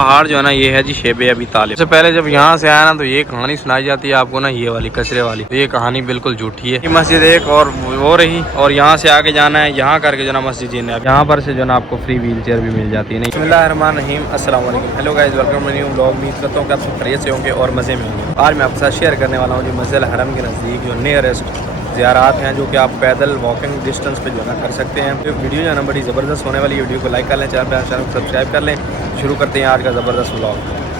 पहाड़ जो है ना ये है जी शेब अबी तालिब। सबसे पहले जब यहाँ से आया ना तो ये कहानी सुनाई जाती है आपको ना, ये वाली कचरे वाली, तो ये कहानी बिल्कुल झूठी है। ये मस्जिद एक और वो रही, और यहाँ से आगे जाना है, यहाँ करके जो ना मस्जिद जीने, यहाँ पर से जो ना आपको फ्री व्हील चेयर भी मिल जाती है। नहीं, बिस्मिल्लाहिर्रहमानिर्रहीम, अस्सलाम वालेकुम, hello guys, welcome to new vlog. उम्मीद करता हूँ कि आप सब खैरियत से होंगे और मज़े में होंगे। आज मैं आपके साथ शेयर करने वाला हूँ जो मस्जिद हरम के नज़दीक जो नियरेस्ट ज़ियारात हैं, जो कि आप पैदल वॉकिंग डिस्टेंस पे जो है ना कर सकते हैं। तो वीडियो जो है ना बड़ी ज़बरदस्त होने वाली है। वीडियो को लाइक कर लें, चैनल को सब्सक्राइब कर लें। शुरू करते हैं आज का ज़बरदस्त व्लॉग।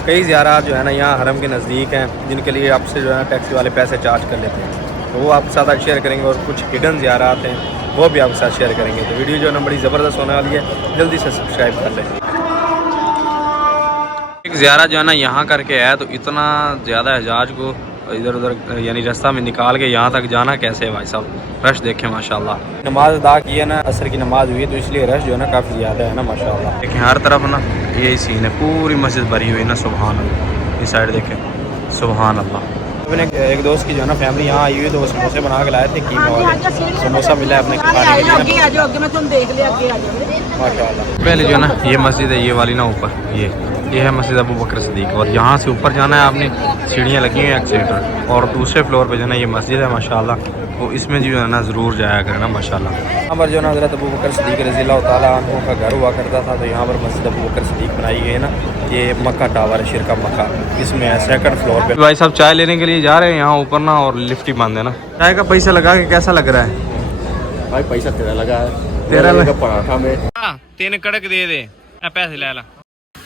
कई ज़ियारात जो है ना यहाँ हरम के नज़दीक हैं, जिनके लिए आपसे जो है ना टैक्सी वाले पैसे चार्ज कर लेते हैं, तो वो आपके साथ आज शेयर करेंगे। और कुछ हिडन ज़ियारात हैं वो भी आपके साथ शेयर करेंगे। तो वीडियो जो है ना बड़ी ज़बरदस्त होने वाली है, जल्दी से सब्सक्राइब कर लें। एक ज़ियारत जो है ना यहाँ करके है, तो इतना ज़्यादा एजाज को इधर उधर यानी रास्ता में निकाल के यहाँ तक जाना कैसे है भाई साहब। रश देखें माशाल्लाह। नमाज अदा की है ना, असर की नमाज हुई है, तो इसलिए रश जो है ना काफ़ी ज़्यादा है ना माशाल्लाह। देखें हर तरफ ना यही सीन है, पूरी मस्जिद भरी हुई है ना, सुभान अल्लाह। इस साइड देखें, सुभान अल्लाह। अपने एक दोस्त की जो है ना फैमिली यहाँ आई हुई है, तो वो समोसे बना के लाए थे, कीमा वाले समोसा मिला है अपने खाने के लिए माशाल्लाह। पहले जो है ना ये मस्जिद है, ये वाली ना ऊपर, ये है मस्जिद अबू बकर सिद्दीक, और यहाँ से ऊपर जाना है आपने, सीढ़ियाँ लगी हुई हैं एक्सीलेटर, और दूसरे फ्लोर पे जो है ना ये मस्जिद है माशाल्लाह। तो इसमें जो है ना ज़रूर जाया करना माशाल्लाह। यहाँ पर जो है ना हज़रत अबू बकर सिद्दीक रज़ियल्लाहु ताला अन्हु का घर हुआ करता था, तो यहाँ पर मस्जिद अबू बकर सिद्दीक बनाई गई है ना। ये मक्का टावर है, शिरका मक्का, इसमें है सेकंड फ्लोर पे। भाई साहब चाय लेने के लिए जा रहे हैं यहाँ ऊपर ना, और लिफ्ट ही बंद है ना। चाय का पैसा लगा के कैसा लग रहा है भाई? पैसा तेरा लगा है, तेरा लगा पराठा में 3 कड़क दे दे, पैसे ले ला।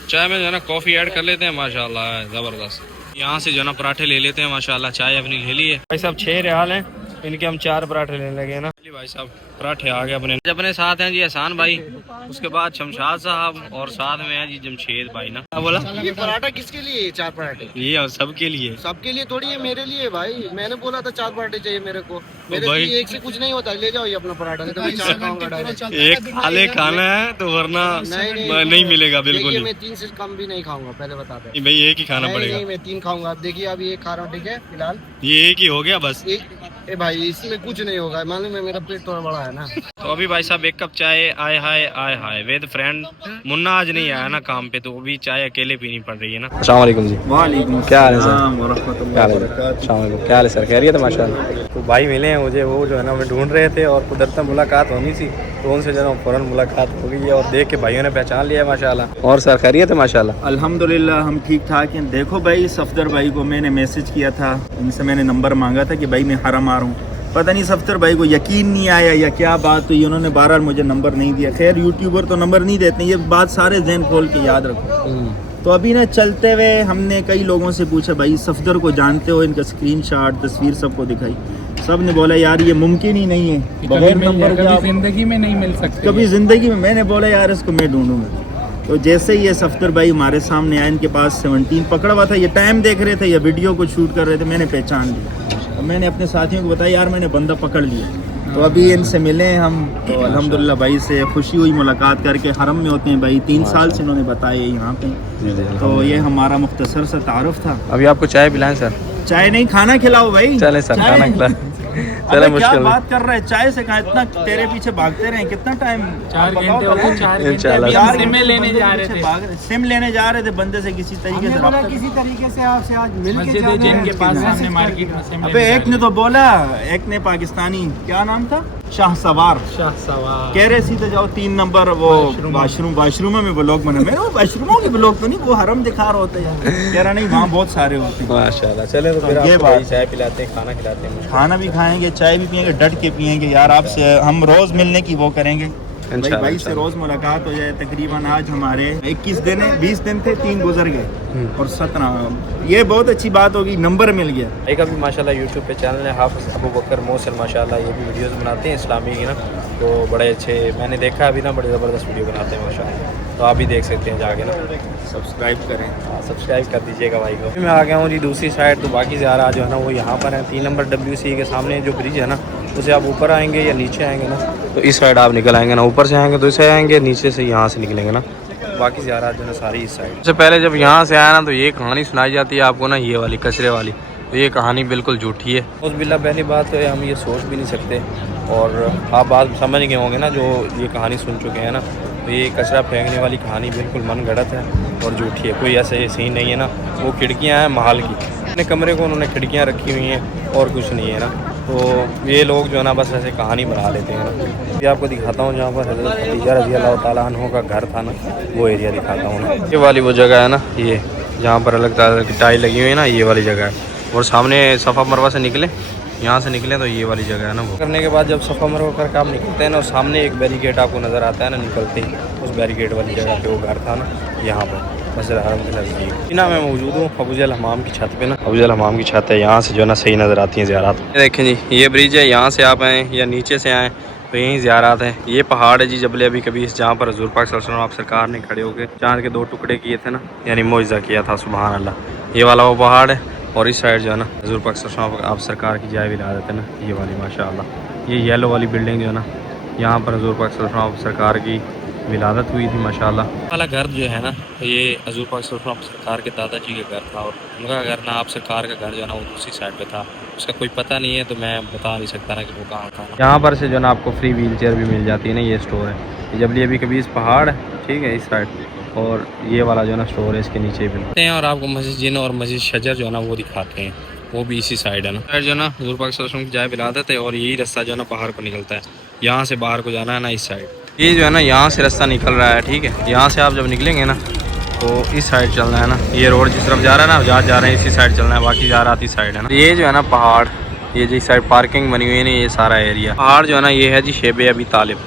चाय में जो है ना कॉफ़ी ऐड कर लेते हैं माशाल्लाह, ज़बरदस्त। यहाँ से जो है ना पराठे ले लेते हैं माशाल्लाह। चाय अपनी ले ली है भाई साहब, 6 रियाल हैं, इनके हम 4 पराठे लेने लगे ना। भाई साहब पराठे आ गए अपने साथ हैं जी एहसान भाई, उसके बाद शमशाद साहब, और साथ में है जी जमशेद भाई ना। क्या बोला? ये पराठा किसके लिए? 4 पराठे ये सबके लिए, सबके लिए थोड़ी है, मेरे लिए भाई। मैंने बोला था 4 पराठे चाहिए मेरे को, मेरे भाई लिए एक से कुछ नहीं होता। ले जाओ ये अपना पराठा, नहीं तो मैं 4 खाऊंगा डायरेक्ट। एक खाले खाना है तो वरना नहीं मिलेगा बिल्कुल। मैं 3 से कम भी नहीं खाऊंगा, पहले बताते हैं भाई एक ही खाना पड़ेगा। नहीं, मैं 3 खाऊंगा। आप देखिए अभी 1 खा रहा हूँ, ठीक है फिलहाल ये एक ही हो गया बस। ए भाई इसमें कुछ नहीं होगा, मालूम है मेरा पेट थोड़ा बड़ा है ना। तो अभी भाई साहब 1 कप चाय, आए हाय विद फ्रेंड। मुन्ना आज नहीं आया ना काम पे, तो अभी चाय अकेले पीनी पड़ रही है ना। अस्सलाम वालेकुम जी। वालेकुम क्या हाल है सर? क्या हाल है सर? खैरियत है माशाल्लाह। तो भाई मिले हैं मुझे, वो जो है ना हमें ढूंढ रहे थे, और कुदरत मुलाकात होनी थी, तो उनसे जो है फ़ौरन मुलाकात हो गई है, और देख के भाइयों ने पहचान लिया है माशाल्लाह। और सर खैरियत है माशाल्लाह? अल्हम्दुलिल्लाह हम ठीक ठाक हैं। देखो भाई सफदर भाई को मैंने मैसेज किया था, इनसे मैंने नंबर मांगा था कि भाई मैं हरम आ रहा हूँ। पता नहीं सफदर भाई को यकीन नहीं आया या क्या बात हुई, उन्होंने बहरहाल मुझे नंबर नहीं दिया। खैर यूट्यूबर तो नंबर नहीं देते, ये बात सारे जहन खोल के याद रखो। तो अभी ना चलते हुए हमने कई लोगों से पूछा, भाई सफदर को जानते हो? इनका स्क्रीनशॉट तस्वीर सबको दिखाई, सब ने बोला यार ये मुमकिन ही नहीं है, बगैर नंबर के जिंदगी में नहीं मिल सकते कभी ज़िंदगी में। मैंने बोला यार इसको मैं ढूंढूंगा। तो जैसे ही ये सफदर भाई हमारे सामने आए, इनके पास 17 पकड़ा हुआ था, ये टाइम देख रहे थे या वीडियो को शूट कर रहे थे, मैंने पहचान लिया। तो मैंने अपने साथियों को बताया यार मैंने बंदा पकड़ लिया। तो अभी इनसे मिले हम, तो अल्हम्दुलिल्लाह भाई से खुशी हुई मुलाकात करके। हरम में होते हैं भाई, 3 साल से इन्होंने बताया यहाँ पे। तो ये हमारा मुख्तसर सा तारुफ था। अभी आपको चाय पिलाएं सर? चाय नहीं, खाना खिलाओ भाई। चले सर, खाना खिला। चले क्या बात कर रहे हैं, चाय से कहा इतना तेरे पीछे भागते रहे कितना टाइम? 4 घंटे हो गए, 4 इंशाल्लाह। घंटे लेने जा रहे थे, सिम लेने जा रहे थे बंदे से, किसी तरीके से रब्ता। किसी तरीके से आपसे आज मिल के मस्जिद जिनके पास सामने मार्केट में सिम अबे एक ने तो बोला, एक ने पाकिस्तानी, क्या नाम था, शाहसवार, कह रहे सीधे जाओ 3 नंबर वो वाशरूम में ब्लॉग बना। मैंने वो वाशरूमों के ब्लॉग तो नहीं, वो हरम दिखा रहा होता है। कह रहा नहीं वहाँ बहुत सारे होते हैं माशाल्लाह। चले तो फिर ये आपको चाय पिलाते हैं, खाना खिलाते हैं। खाना भी खाएंगे, चाय भी पियेंगे, डट के पियेंगे यार। आपसे हम रोज मिलने की वो करेंगे भाई से, रोज मुलाकात हो जाए। तकरीबन आज हमारे 21 दिन है, 20 दिन थे, 3 गुजर गए और 17। ये बहुत अच्छी बात होगी, नंबर मिल गया। एक अभी माशाल्लाह यूट्यूब पे चैनल है हाफिज़ अबू बकर मोहसिन माशाल्लाह, ये भी वीडियोस बनाते हैं इस्लामी की ना, तो बड़े अच्छे मैंने देखा अभी ना, बड़े ज़बरदस्त वीडियो बनाते हैं माशाल्लाह। तो आप भी देख सकते हैं जाके ना, सब्सक्राइब करें। सब्सक्राइब कर दीजिएगा भाई को। मैं आ गया हूँ जी दूसरी साइड, तो बाकी ज़्यादा जो है ना वो यहाँ पर है। 3 नंबर WC के सामने जो ब्रिज है ना, उसे आप ऊपर आएंगे या नीचे आएंगे ना, तो इस साइड आप निकल आएंगे ना, ऊपर से आएंगे तो इसे आएंगे, नीचे से यहाँ से निकलेंगे ना। बाकी ज़्यादा जो है सारी इस साइड। सबसे पहले जब यहाँ से आया ना, तो ये कहानी सुनाई जाती है आपको ना, ये वाली कचरे वाली, तो ये कहानी बिल्कुल झूठी है। उस बिल्ला पहली बात तो हम ये सोच भी नहीं सकते, और आप बात समझ गए होंगे ना जो ये कहानी सुन चुके हैं ना, तो ये कचरा फेंकने वाली कहानी बिल्कुल मन गढ़ंत है। और झूठी है, कोई ऐसे सीन नहीं है ना। वो खिड़कियाँ हैं महल की, अपने कमरे को उन्होंने खिड़कियाँ रखी हुई हैं और कुछ नहीं है ना। तो ये लोग जो है ना बस ऐसे कहानी बना लेते हैं ना। ये आपको दिखाता हूँ जहाँ पर हज़रत खदीजा रज़ी अल्लाह ताला अन्हा का घर था ना, वो एरिया दिखाता हूँ ना। ये वाली वो जगह है ना, ये जहाँ पर अलग तरह की टाइल लगी हुई है ना, ये वाली जगह है। और सामने सफ़ा मरवा से निकले, यहाँ से निकले तो ये वाली जगह है ना। वो करने के बाद जब सफ़ा मरवा करके आप निकलते हैं ना, और सामने एक बैरिकेड आपको नज़र आता है ना निकलते ही, उस बैरिकेड वाली जगह पे वो घर था ना, यहाँ पर मस्जिद हरम के नज़दीक ना मैं मौजूद हूँ। अबूजहल हमाम की छत पे ना, अबूजहल हमाम की छत है, यहाँ से जो है ना सही नज़र आती हैं ज़ियारत। देखें जी, ये ब्रिज है, यहाँ से आप आएँ या नीचे से आएँ तो यहीं ज़ियारत है। ये पहाड़ है जी जबल अबी कबीस, जहाँ पर हुज़ूर पाक सल्लल्लाहु अलैहि वसल्लम आप सरकार ने खड़े होकर चांद के 2 टुकड़े किए थे ना, यानी मुआज़ा किया था, सुबहान अल्लाह। ये वाला वो पहाड़ है, और इस साइड जो है ना हुज़ूर पाक सल्लल्लाहु अलैहि वसल्लम आप सरकार की जाए विलादत है ना, ये वाली माशाअल्लाह। ये येलो वाली बिल्डिंग जो है ना, यहाँ पर हुज़ूर पाक सल्लल्लाहु अलैहि वसल्लम सरकार की विलादत हुई थी माशाअल्लाह। वाला घर जो है ना, ये हुज़ूर पाक सल्लल्लाहु अलैहि वसल्लम सरकार के दादाजी का घर था, और उनका घर ना आप सरकार का घर जो है ना वो दूसरी साइड पे था। उसका कोई पता नहीं है तो मैं बता नहीं सकता ना कि वो कहाँ था। यहाँ पर से जो है ना आपको फ्री व्हील चेयर भी मिल जाती है ना, ये स्टोर है। ये जबल अबी कबीस पहाड़ है, ठीक है, इस साइड, और ये वाला जो है ना स्टोर है इसके नीचे भी हैं। और आपको मस्जिद जिन और मस्जिद शजर जो है ना वो दिखाते हैं, वो भी इसी साइड है ना। साइड जो है ना हुज़ूर पाक सल्लल्लाहु अलैहि वसल्लम की जाए विलादत है, और यही रास्ता जो है ना पहाड़ पर निकलता है। यहाँ से बाहर को जाना है ना इस साइड, ये जो है ना यहाँ से रास्ता निकल रहा है, ठीक है। यहाँ से आप जब निकलेंगे ना तो इस साइड चलना है ना, ये रोड जिस तरफ जा रहा है ना, जहाँ जा रहे हैं इसी साइड चलना है, बाकी जा रहा थी साइड है ना। ये जो है ना पहाड़, ये जिस साइड पार्किंग बनी हुई है ना, ये सारा एरिया पहाड़ जो है ना, ये है जी शेबे अबी तालिब।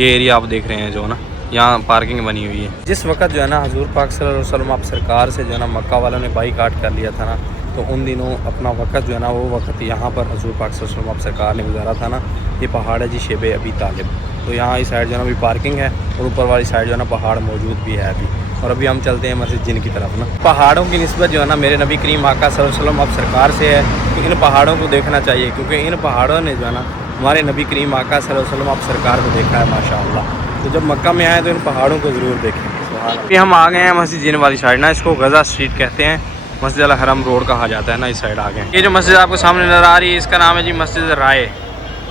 ये एरिया आप देख रहे हैं जो ना, यहाँ पार्किंग बनी हुई है। जिस वक्त जो है ना हुज़ूर पाक सल्लल्लाहु अलैहि वसल्लम आप सरकार से जो है ना मक्का वालों ने बाईकाट कर लिया था ना, तो उन दिनों अपना वक्त जो है ना वो वक्त यहाँ पर हुज़ूर पाक सल्लल्लाहु अलैहि वसल्लम आप सरकार ने गुजारा था ना। ये पहाड़ है जी शेबे अबी तालिब। तो यहाँ इस साइड जो है ना अभी पार्किंग है, और ऊपर वाली साइड जो है ना पहाड़ मौजूद भी है अभी। और अभी हम चलते हैं मस्जिद जिन की तरफ ना। पहाड़ों की निस्बत जो है ना मेरे नबी करीम आका सल्लल्लाहु अलैहि वसल्लम अब सरकार से है, तो इन पहाड़ों को देखना चाहिए, क्योंकि इन पहाड़ों ने जो है ना हमारे नबी करीम आका सल्लल्लाहु अलैहि वसल्लम अब सरकार को देखा है माशाअल्लाह। तो जब मक्का में आए तो इन पहाड़ों को ज़रूर देखें। अभी हम आ गए हैं मस्जिद जिन वाली साइड ना, इसको गज़ा स्ट्रीट कहते हैं, मस्जिद अल हरम रोड कहा जाता है ना, इस साइड आ गए। ये जो मस्जिद आपको सामने नज़र आ रही है इसका नाम है जी मस्जिद राय।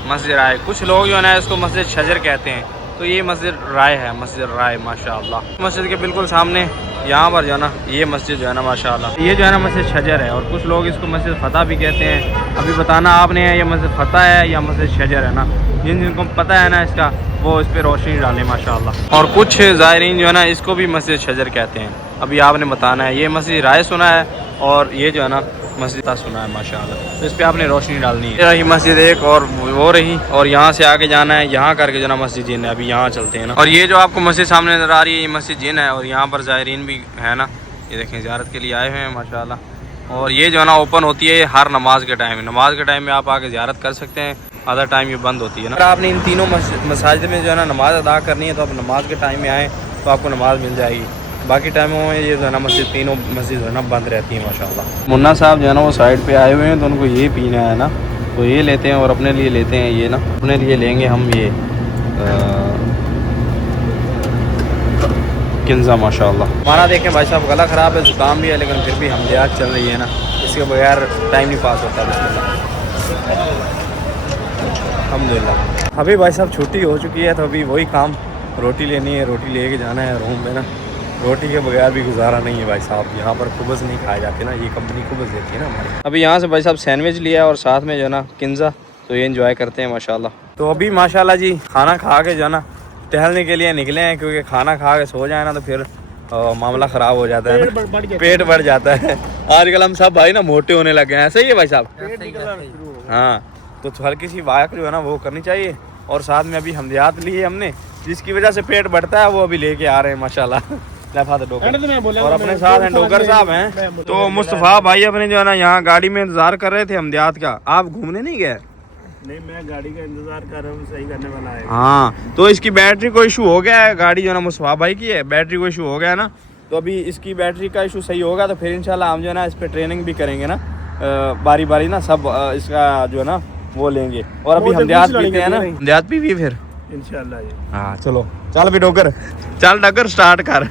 मस्जिद राय, कुछ लोग जो है ना इसको मस्जिद शजर कहते हैं, तो ये मस्जिद राय है, मस्जिद राय माशाअल्लाह। मस्जिद के बिल्कुल सामने यहाँ पर जो है ना ये मस्जिद जो है ना माशाअल्लाह, ये जो है ना मस्जिद शजर है, और कुछ लोग इसको मस्जिद फ़तह भी कहते हैं। अभी बताना आपने है ये मस्जिद फ़तह है या मस्जिद शजर है ना, जिनको पता है ना इसका वो इस पर रोशनी डालें माशाअल्लाह। और कुछ ज़ायरीन जो है ना इसको भी मस्जिद शजर कहते हैं, अभी आपने बताना है। ये मस्जिद राय सुना है, और ये जो है ना मस्जिद सुना है माशाअल्लाह, तो इस पर आपने रोशनी डालनी है। रही मस्जिद एक, और वो रही, और यहाँ से आगे जाना है, यहाँ करके जो ना मस्जिद जिन है, अभी यहाँ चलते हैं ना। और ये जो आपको मस्जिद सामने नज़र आ रही है ये मस्जिद जिन है, और यहाँ पर ज़ायरीन भी है ना, ये देखें ज़ियारत के लिए आए हुए हैं माशाअल्लाह। और ये जो है ना ओपन होती है हर नमाज के टाइम, नमाज के टाइम में आप आके ज़ियारत कर सकते हैं, आधा टाइम ये बंद होती है ना। अगर आपने इन तीनों मसाजिद में जो है ना नमाज़ अदा करनी है तो आप नमाज के टाइम में आएँ तो आपको नमाज़ मिल जाएगी। बाकी टाइमों में ये जो है ना मस्जिद तीनों मस्जिद जो है ना बंद रहती है माशाअल्लाह। मुन्ना साहब जो है ना वो साइड पे आए हुए हैं, तो उनको ये पीना है ना, तो ये लेते हैं, और अपने लिए लेते हैं ये ना, अपने लिए लेंगे हम ये किन्जा माशाअल्लाह। हमारा देखें भाई साहब गला ख़राब है, ज़ुकाम भी है, लेकिन फिर भी हमदर्द चल रही है ना, इसके बगैर टाइम नहीं पास होता। अल्हम्दुलिल्लाह अभी भाई साहब छुट्टी हो चुकी है, तो अभी वही काम, रोटी लेनी है, रोटी लेके जाना है रूम में ना। रोटी के बगैर भी गुजारा नहीं है भाई साहब, यहाँ पर खुबज़ नहीं खाए जाते ना, ये कंपनी खुबज़ देती है ना हमारी। अभी यहाँ से भाई साहब सैंडविच लिया और साथ में जो है ना किन्जा, तो ये एंजॉय करते हैं माशाल्लाह। तो अभी माशाल्लाह जी खाना खा के जो है ना टहलने के लिए निकले हैं, क्योंकि खाना खा के सो जाए ना तो फिर मामला ख़राब हो जाता है ना, पेट बढ़ जाता है। आजकल हम सब भाई ना मोटे होने लगे हैं, सही है भाई साहब। हाँ, तो हल्की सी वाक जो है ना वो करनी चाहिए, और साथ में अभी हमदियात ली है हमने, जिसकी वजह से पेट बढ़ता है, वो अभी लेके आ रहे हैं माशाल्लाह। और अपने साथ हैं डोगर साहब हैं, तो मुस्तफ़ा भाई अपने जो है ना यहाँ गाड़ी में इंतजार कर रहे थे हमदियात का। आप घूमने नहीं गए? नहीं, मैं गाड़ी का इंतजार कर रहा हूँ, सही करने वाला है। हाँ, तो इसकी बैटरी को इशू हो गया है, गाड़ी जो है ना मुस्तफ़ा भाई की है, बैटरी को इशू हो गया है ना, तो अभी इसकी बैटरी का इशू सही होगा तो फिर इंशाल्लाह हम जो है ना इस पर ट्रेनिंग भी करेंगे ना, बारी बारी ना सब इसका जो है ना वो लेंगे। और अभी हमदियात पीते हैं ना, हमदियात पी फिर इंशाल्लाह। हाँ चलो, चल भी डोगर, चल डगर स्टार्ट कर।